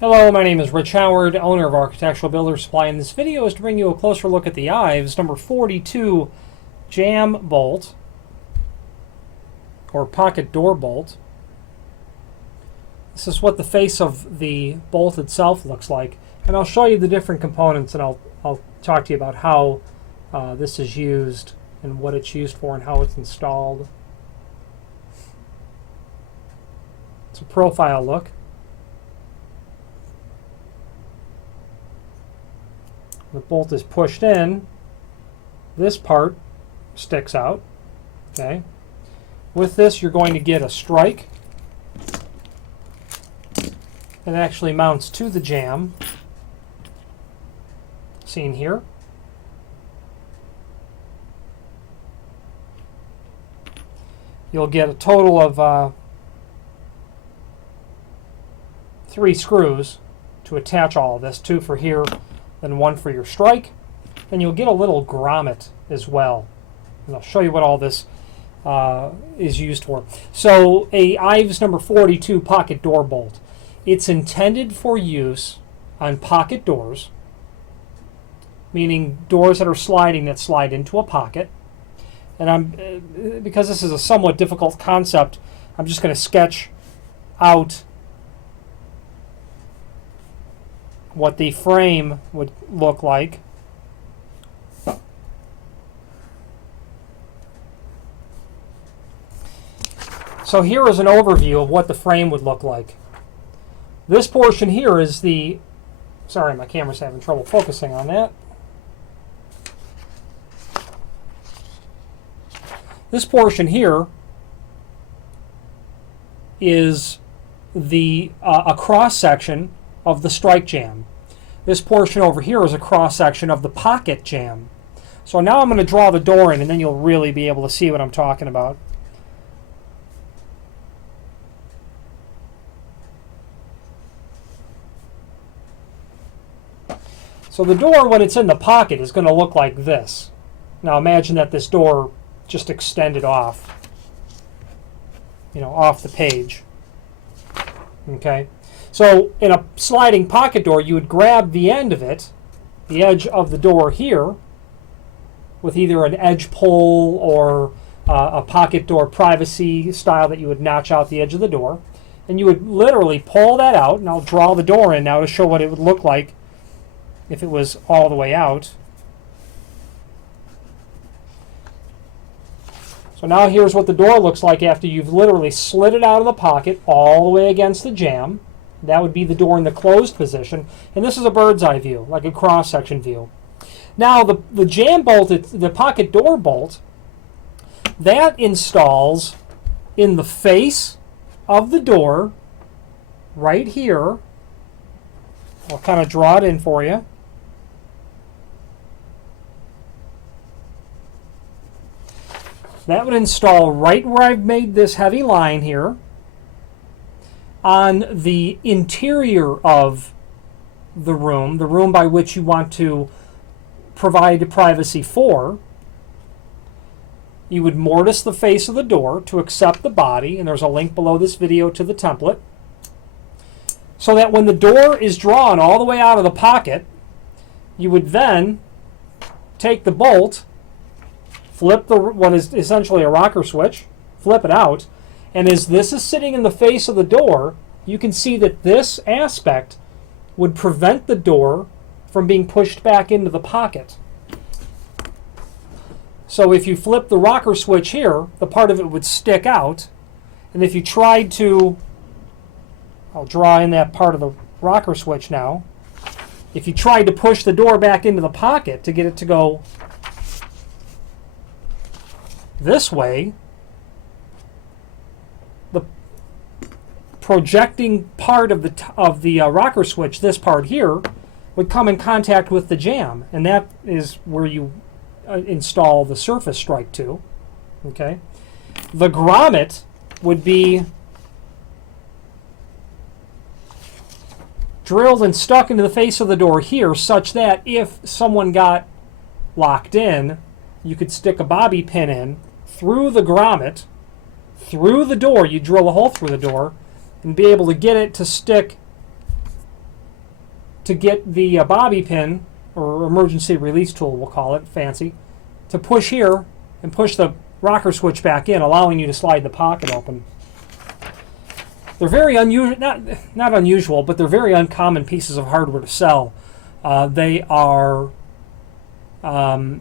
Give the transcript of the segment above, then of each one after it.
Hello, my name is Rich Howard, owner of Architectural Builders Supply, and this video is to bring you a closer look at the IVES number 42 jam bolt, or pocket door bolt. This is what the face of the bolt itself looks like, and I'll show you the different components, and I'll talk to you about how this is used and what it's used for and how it's installed. It's a profile look. The bolt is pushed in, this part sticks out. Okay. With this, you're going to get a strike that actually mounts to the jam, seen here. You'll get a total of 3 screws to attach all of this, 2 for here, then 1 for your strike, and you'll get a little grommet as well. And I'll show you what all this is used for. So a IVES number 42 pocket door bolt. It's intended for use on pocket doors, meaning doors that are sliding that slide into a pocket. And because this is a somewhat difficult concept, I'm just going to sketch out what the frame would look like. So here is an overview of what the frame would look like. This portion here is the, sorry, my camera's having trouble focusing on that. This portion here is the a cross section of the strike jam. This portion over here is a cross section of the pocket jam. So now I'm going to draw the door in, and then you'll really be able to see what I'm talking about. So the door, when it's in the pocket, is going to look like this. Now imagine that this door just extended off, off the page. Okay. So in a sliding pocket door, you would grab the end of it, the edge of the door here, with either an edge pull or a pocket door privacy style that you would notch out the edge of the door. And you would literally pull that out, and I'll draw the door in now to show what it would look like if it was all the way out. So now here's what the door looks like after you've literally slid it out of the pocket all the way against the jam. That would be the door in the closed position. And this is a bird's eye view, like a cross-section view. Now the jam bolt, the pocket door bolt, that installs in the face of the door right here. I'll kind of draw it in for you. That would install right where I've made this heavy line here, on the interior of the room by which you want to provide privacy for. You would mortise the face of the door to accept the body, and there's a link below this video to the template, so that when the door is drawn all the way out of the pocket, you would then take the bolt, flip what is essentially a rocker switch, flip it out, and as this is sitting in the face of the door, you can see that this aspect would prevent the door from being pushed back into the pocket. So if you flip the rocker switch here, the part of it would stick out, and if you tried to, I'll draw in that part of the rocker switch now, if you tried to push the door back into the pocket to get it to go this way, the projecting part of the rocker switch, this part here, would come in contact with the jam, and that is where you install the surface strike to. Okay, the grommet would be drilled and stuck into the face of the door here, such that if someone got locked in, you could stick a bobby pin in through the grommet, through the door. You drill a hole through the door and be able to get it to stick to get the bobby pin, or emergency release tool, we'll call it, fancy, to push here and push the rocker switch back in, allowing you to slide the pocket open. They're very unusual, not unusual, but they're very uncommon pieces of hardware to sell. They are a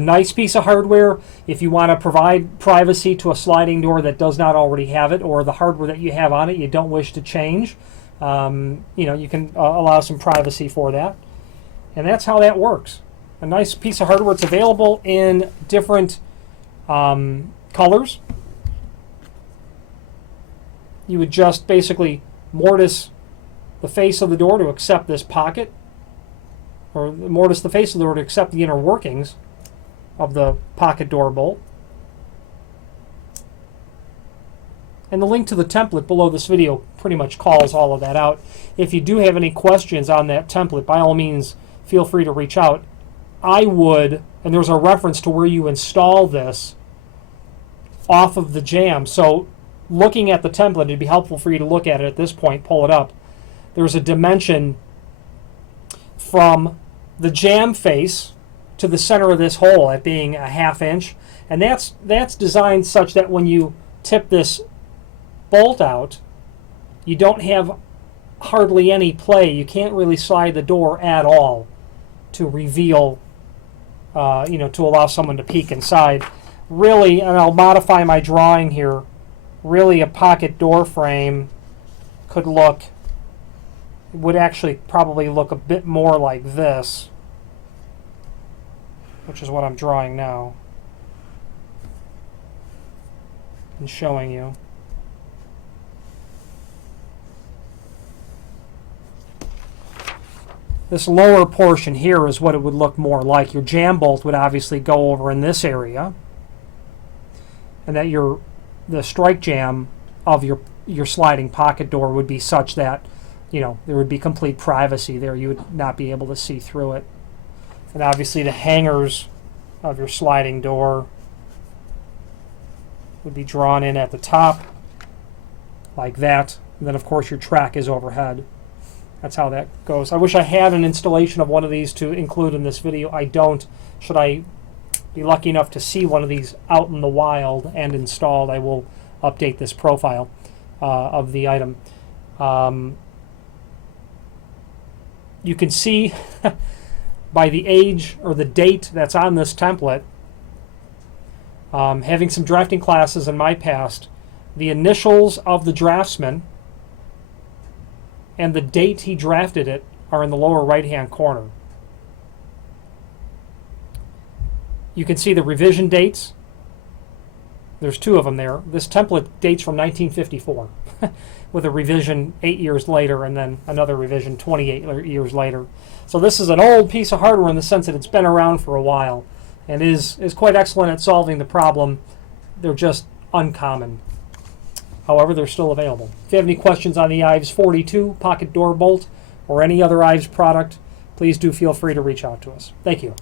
nice piece of hardware if you want to provide privacy to a sliding door that does not already have it, or the hardware that you have on it you don't wish to change. You can allow some privacy for that. And that's how that works. A nice piece of hardware. It's available in different colors. You would just basically mortise the face of the door to accept this pocket, or mortise the face of the door to accept the inner workings of the pocket door bolt. And the link to the template below this video pretty much calls all of that out. If you do have any questions on that template, by all means, feel free to reach out. I would, and there's a reference to where you install this off of the jamb. So looking at the template, it'd be helpful for you to look at it at this point, pull it up. There's a dimension from the jamb face to the center of this hole at being a 1/2 inch. And that's designed such that when you tip this bolt out, you don't have hardly any play. You can't really slide the door at all to reveal, to allow someone to peek inside. Really, and I'll modify my drawing here, really a pocket door frame would actually probably look a bit more like this, which is what I'm drawing now and showing you. This lower portion here is what it would look more like. Your jamb bolt would obviously go over in this area, and that the strike jamb of your sliding pocket door would be such that there would be complete privacy there. You would not be able to see through it. And obviously the hangers of your sliding door would be drawn in at the top like that. And then of course your track is overhead. That's how that goes. I wish I had an installation of one of these to include in this video. I don't. Should I be lucky enough to see one of these out in the wild and installed, I will update this profile of the item. You can see by the age or the date that's on this template, having some drafting classes in my past, the initials of the draftsman and the date he drafted it are in the lower right-hand corner. You can see the revision dates. There's 2 of them there. This template dates from 1954 with a revision 8 years later and then another revision 28 years later. So this is an old piece of hardware in the sense that it's been around for a while and is quite excellent at solving the problem. They're just uncommon. However, they're still available. If you have any questions on the IVES 42 pocket door bolt or any other IVES product, please do feel free to reach out to us. Thank you.